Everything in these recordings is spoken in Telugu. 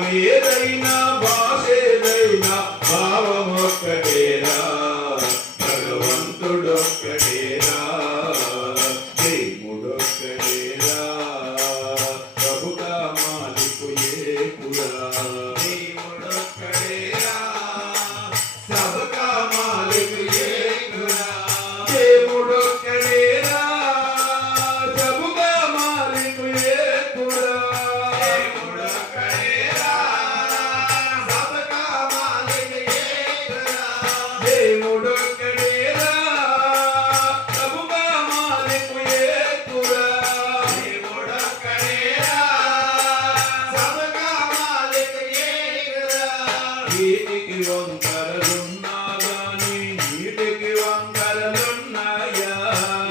మతమేదైనా భాషేదైనా భావమొక్కటేరా భగవంతుడొక్కటేరా దేవుడొక్కటేరా ప్రభుగా మాలికు ఏకురా దేవుడొక్కటేరా సబకా మాలికు ఏకురా దేవుడొక్కటేరా సబకా మాలికు ఏకురా దేవుడొక్కటేరా సబకా మాలికు ఏకురా దేవుడొక్కటేరా సబకా మాలికు ఏకురా దేవుడొక్కటేరా సబకా మాలికు ఏకురా వీటికి వంకరలున్నా గాని నీటికి వంకరలున్నాయా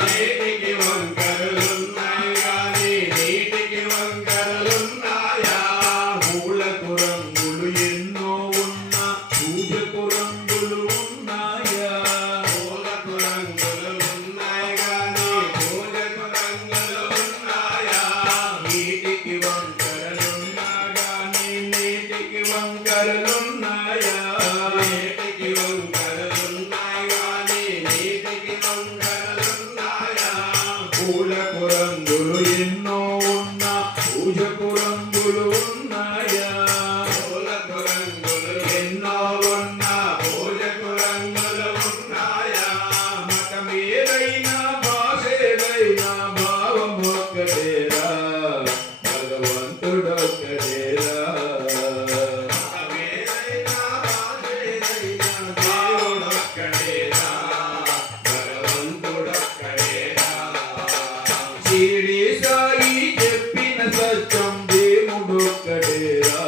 నీటికి వంకరలున్నాయి గాని నీటికి వంకరలున్నాయా పూలకు రంగులు ఎన్నో ఉన్నా పూజకు రంగులు ఉన్నాయా పూలకు రంగులు ఉన్నాయి గాని పూజకు రంగులు ఉన్నాయా నీటికి వంకరలున్నా గాని నీటికి వంకరలున్నాయా నీటికి వంకరలున్నాయి గాని నీటికి వంకరలున్నాయా పూలకు రంగులు ఎన్నో ఉన్నా పూజకు రంగులు ఉన్నాయా పూలకు రంగులు ఎన్నో ఉన్నా పూజకు రంగులు ఉన్నాయా మతమేదైనా భాషేదైనా భావమొక్కటేరా భగవంతుడొక్కటేరా మతమేదైనా భాషేదైనా దేవుడొక్కటేరా భగవంతుడొక్కటేరా షిరిడి సాయి చెప్పిన సత్యం దేవుడొక్కటేరా